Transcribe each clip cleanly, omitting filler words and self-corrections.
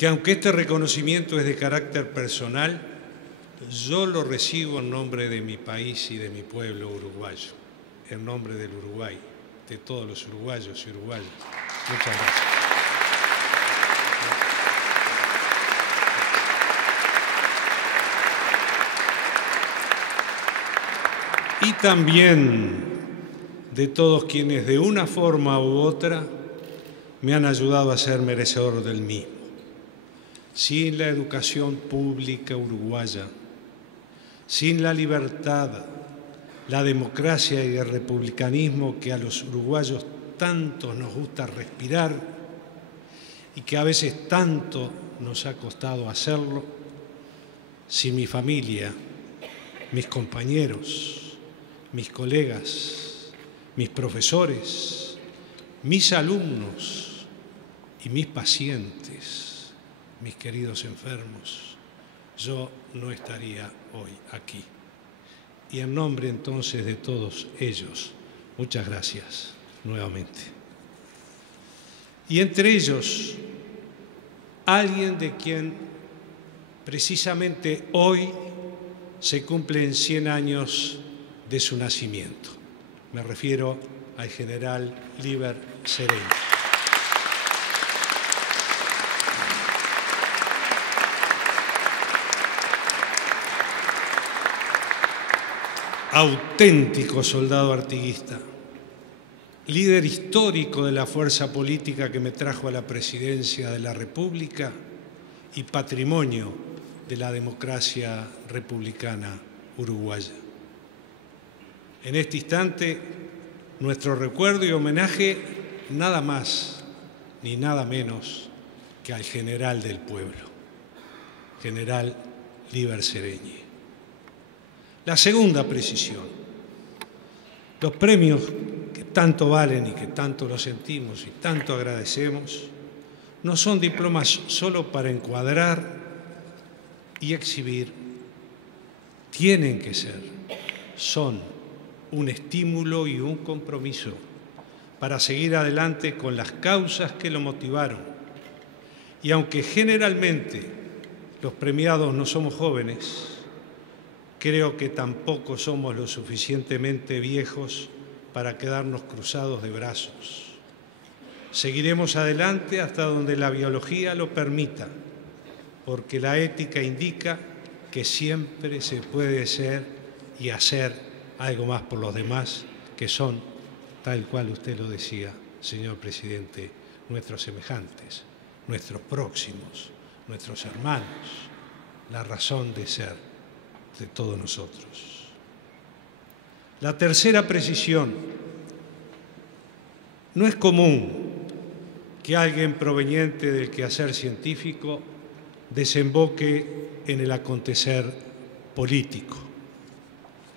que aunque este reconocimiento es de carácter personal, yo lo recibo en nombre de mi país y de mi pueblo uruguayo, en nombre del Uruguay, de todos los uruguayos y uruguayas. Muchas gracias. Y también de todos quienes de una forma u otra me han ayudado a ser merecedor del mismo. Sin la educación pública uruguaya, sin la libertad, la democracia y el republicanismo que a los uruguayos tanto nos gusta respirar y que a veces tanto nos ha costado hacerlo, sin mi familia, mis compañeros, mis colegas, mis profesores, mis alumnos y mis pacientes, mis queridos enfermos, yo no estaría hoy aquí. Y en nombre entonces de todos ellos, muchas gracias nuevamente. Y entre ellos, alguien de quien precisamente hoy se cumplen 100 años de su nacimiento. Me refiero al general Líber Seregni. Auténtico soldado artiguista, líder histórico de la fuerza política que me trajo a la presidencia de la República y patrimonio de la democracia republicana uruguaya. En este instante, nuestro recuerdo y homenaje nada más ni nada menos que al general del pueblo, general Líber Seregni. La segunda precisión. Los premios que tanto valen y que tanto lo sentimos y tanto agradecemos no son diplomas solo para encuadrar y exhibir. Tienen que ser, son un estímulo y un compromiso para seguir adelante con las causas que lo motivaron. Y aunque generalmente los premiados no somos jóvenes, creo que tampoco somos lo suficientemente viejos para quedarnos cruzados de brazos. Seguiremos adelante hasta donde la biología lo permita, porque la ética indica que siempre se puede ser y hacer algo más por los demás, que son, tal cual usted lo decía, señor presidente, nuestros semejantes, nuestros próximos, nuestros hermanos, la razón de ser de todos nosotros. La tercera precisión. No es común que alguien proveniente del quehacer científico desemboque en el acontecer político.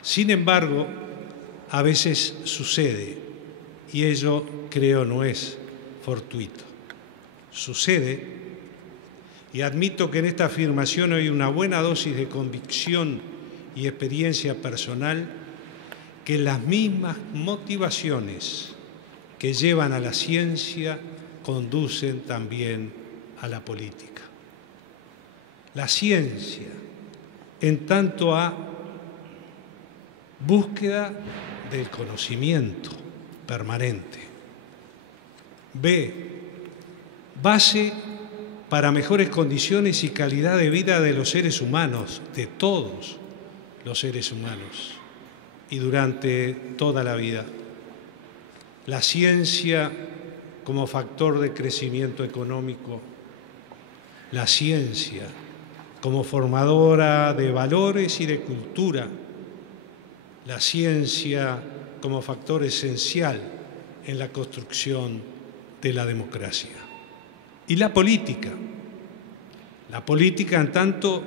Sin embargo, a veces sucede, y ello creo no es fortuito. Sucede, y admito que en esta afirmación hay una buena dosis de convicción y experiencia personal, que las mismas motivaciones que llevan a la ciencia conducen también a la política. La ciencia, en tanto a búsqueda del conocimiento permanente. B, base para mejores condiciones y calidad de vida de los seres humanos, de todos los seres humanos, y durante toda la vida. La ciencia como factor de crecimiento económico, la ciencia como formadora de valores y de cultura, la ciencia como factor esencial en la construcción de la democracia. Y la política en tanto,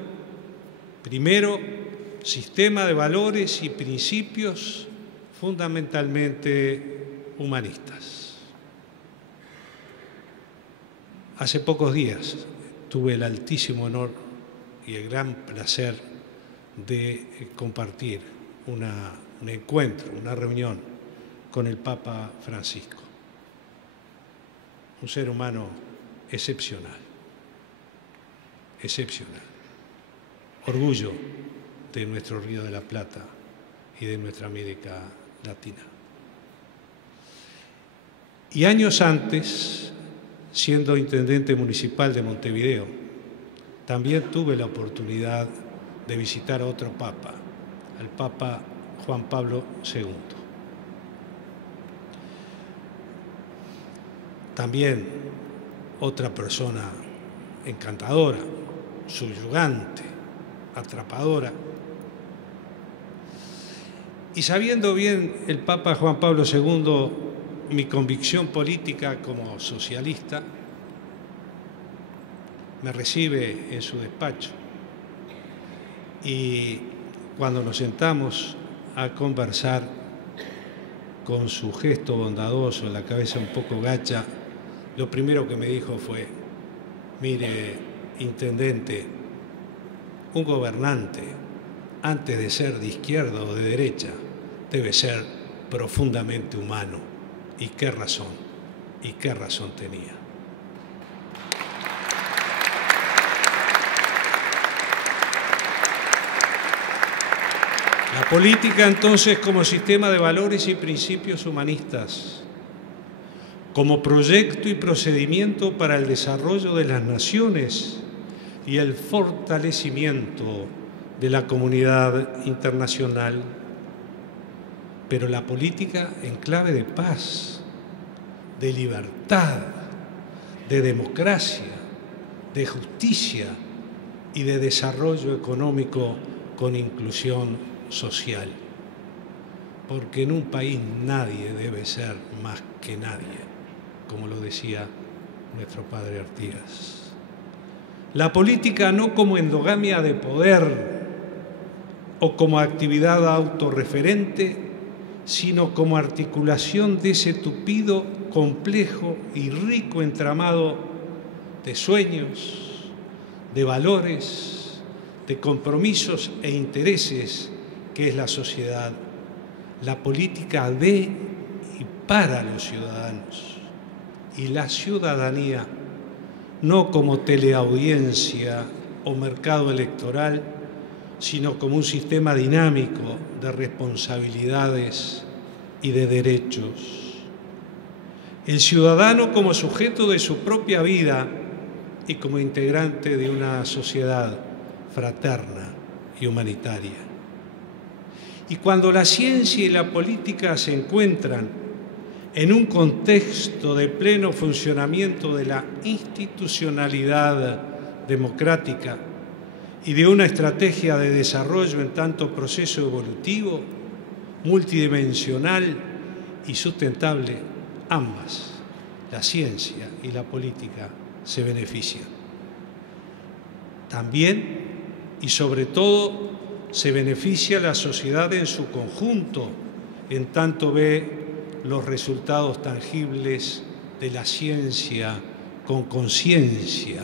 primero, sistema de valores y principios fundamentalmente humanistas. Hace pocos días tuve el altísimo honor y el gran placer de compartir un encuentro, una reunión con el Papa Francisco. Un ser humano excepcional. excepcional. Orgullo de nuestro Río de la Plata y de nuestra América Latina. Y años antes, siendo intendente municipal de Montevideo, también tuve la oportunidad de visitar a otro papa, al Papa Juan Pablo II. También otra persona encantadora, subyugante, atrapadora. Y sabiendo bien el Papa Juan Pablo II mi convicción política como socialista, me recibe en su despacho y cuando nos sentamos a conversar, con su gesto bondadoso, la cabeza un poco gacha, lo primero que me dijo fue: mire, intendente, un gobernante, antes de ser de izquierda o de derecha, debe ser profundamente humano. ¿Y qué razón? ¿Y qué razón tenía? La política, entonces, como sistema de valores y principios humanistas, como proyecto y procedimiento para el desarrollo de las naciones y el fortalecimiento de la comunidad internacional, pero la política en clave de paz, de libertad, de democracia, de justicia y de desarrollo económico con inclusión social. Porque en un país nadie debe ser más que nadie, como lo decía nuestro padre Artigas. La política no como endogamia de poder o como actividad autorreferente, sino como articulación de ese tupido, complejo y rico entramado de sueños, de valores, de compromisos e intereses que es la sociedad, la política de y para los ciudadanos, y la ciudadanía no como teleaudiencia o mercado electoral, sino como un sistema dinámico de responsabilidades y de derechos. El ciudadano como sujeto de su propia vida y como integrante de una sociedad fraterna y humanitaria. Y cuando la ciencia y la política se encuentran en un contexto de pleno funcionamiento de la institucionalidad democrática y de una estrategia de desarrollo en tanto proceso evolutivo, multidimensional y sustentable, ambas, la ciencia y la política, se benefician. También y sobre todo se beneficia la sociedad en su conjunto, en tanto ve los resultados tangibles de la ciencia con conciencia,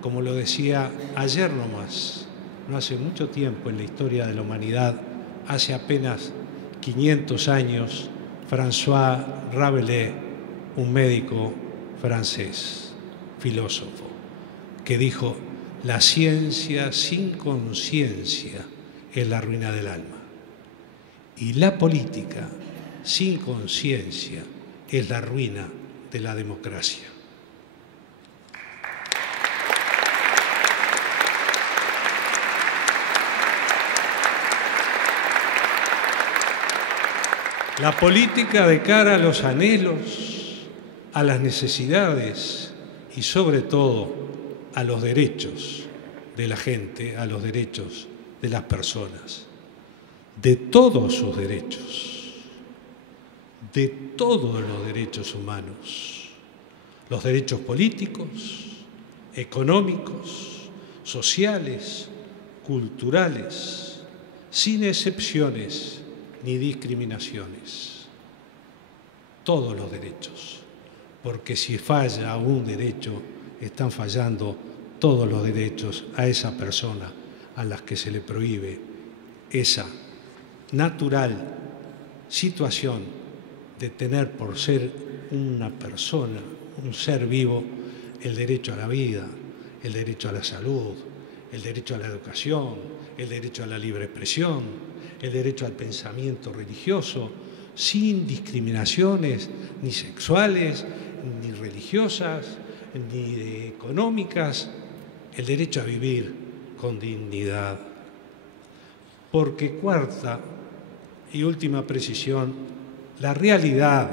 como lo decía ayer nomás, no hace mucho tiempo en la historia de la humanidad, hace apenas 500 años, François Rabelais, un médico francés, filósofo, que dijo: la ciencia sin conciencia es la ruina del alma, y la política sin conciencia es la ruina de la democracia. La política de cara a los anhelos, a las necesidades y sobre todo a los derechos de la gente, a los derechos de las personas, de todos sus derechos, de todos los derechos humanos, los derechos políticos, económicos, sociales, culturales, sin excepciones ni discriminaciones. Todos los derechos, porque si falla un derecho, están fallando todos los derechos a esa persona a las que se le prohíbe esa natural situación de tener por ser una persona, un ser vivo, el derecho a la vida, el derecho a la salud, el derecho a la educación, el derecho a la libre expresión, el derecho al pensamiento religioso, sin discriminaciones ni sexuales, ni religiosas, ni económicas, el derecho a vivir con dignidad. Porque cuarta y última precisión, la realidad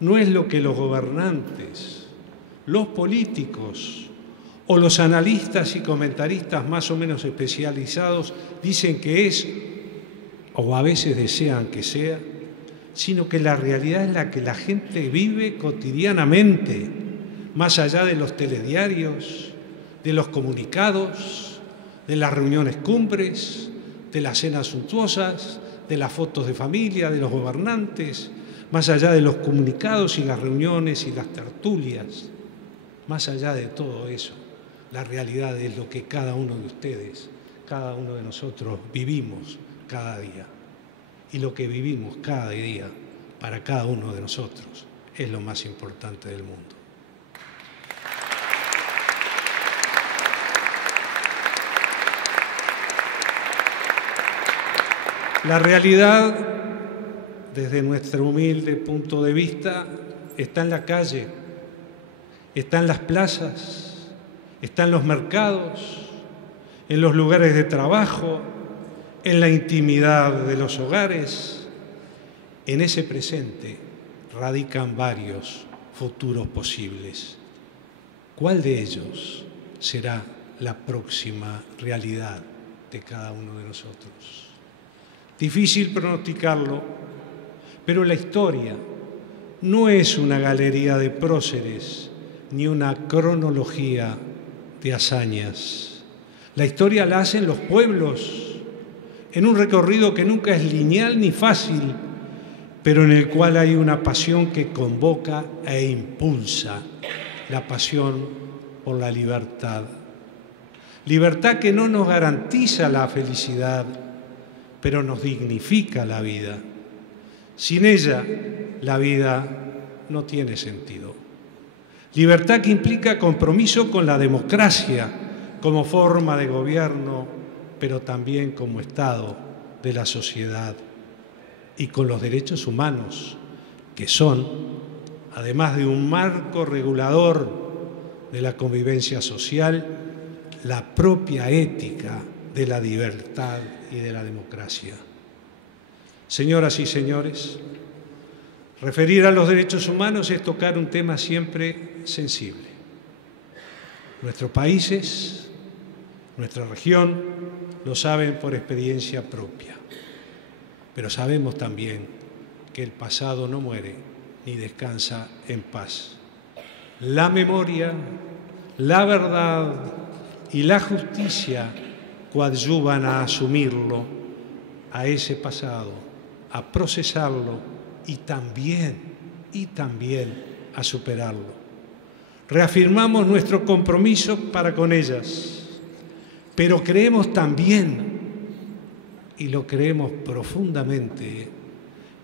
no es lo que los gobernantes, los políticos o los analistas y comentaristas más o menos especializados dicen que es, o a veces desean que sea, sino que la realidad es la que la gente vive cotidianamente, más allá de los telediarios, de los comunicados, de las reuniones cumbres, de las cenas suntuosas, de las fotos de familia, de los gobernantes, más allá de los comunicados y las reuniones y las tertulias, más allá de todo eso, la realidad es lo que cada uno de ustedes, cada uno de nosotros vivimos cada día. Y lo que vivimos cada día para cada uno de nosotros es lo más importante del mundo. La realidad, desde nuestro humilde punto de vista, está en la calle, está en las plazas, está en los mercados, en los lugares de trabajo, en la intimidad de los hogares. En ese presente radican varios futuros posibles. ¿Cuál de ellos será la próxima realidad de cada uno de nosotros? Difícil pronosticarlo, pero la historia no es una galería de próceres ni una cronología de hazañas. La historia la hacen los pueblos en un recorrido que nunca es lineal ni fácil, pero en el cual hay una pasión que convoca e impulsa, la pasión por la libertad. Libertad que no nos garantiza la felicidad, pero nos dignifica la vida. Sin ella, la vida no tiene sentido. Libertad que implica compromiso con la democracia como forma de gobierno, pero también como estado de la sociedad, y con los derechos humanos, que son, además de un marco regulador de la convivencia social, la propia ética de la libertad y de la democracia. Señoras y señores, referir a los derechos humanos es tocar un tema siempre sensible. Nuestros países, nuestra región, lo saben por experiencia propia. Pero sabemos también que el pasado no muere ni descansa en paz. La memoria, la verdad y la justicia coadyuvan a asumirlo, a ese pasado, a procesarlo y también a superarlo. Reafirmamos nuestro compromiso para con ellas, pero creemos también, y lo creemos profundamente,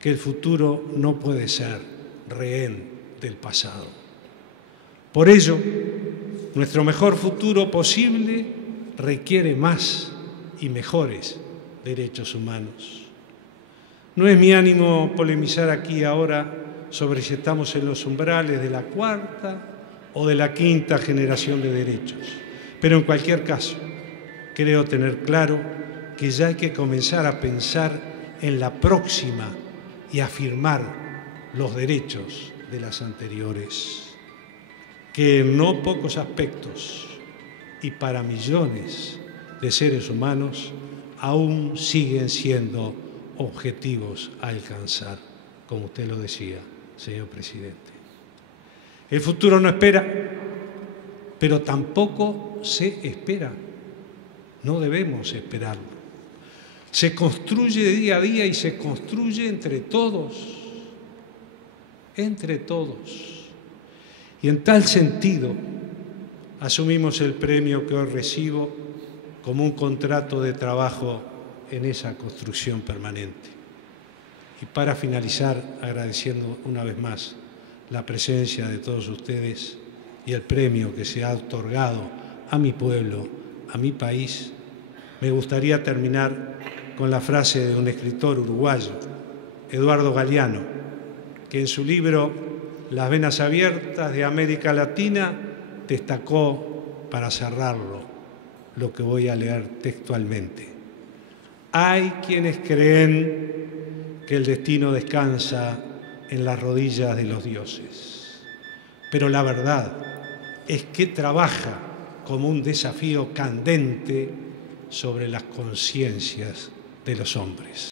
que el futuro no puede ser rehén del pasado. Por ello, nuestro mejor futuro posible requiere más y mejores derechos humanos. No es mi ánimo polemizar aquí ahora sobre si estamos en los umbrales de la cuarta o de la quinta generación de derechos, pero en cualquier caso, creo tener claro que ya hay que comenzar a pensar en la próxima y afirmar los derechos de las anteriores, que en no pocos aspectos y para millones de seres humanos aún siguen siendo objetivos a alcanzar, como usted lo decía, señor presidente. El futuro no espera, pero tampoco se espera. No debemos esperarlo. Se construye día a día y se construye entre todos. Entre todos. Y en tal sentido, asumimos el premio que hoy recibo como un contrato de trabajo en esa construcción permanente. Y para finalizar, agradeciendo una vez más la presencia de todos ustedes y el premio que se ha otorgado a mi pueblo a mi país, me gustaría terminar con la frase de un escritor uruguayo, Eduardo Galeano, que en su libro Las venas abiertas de América Latina destacó, para cerrarlo, lo que voy a leer textualmente. Hay quienes creen que el destino descansa en las rodillas de los dioses, pero la verdad es que trabaja como un desafío candente sobre las conciencias de los hombres.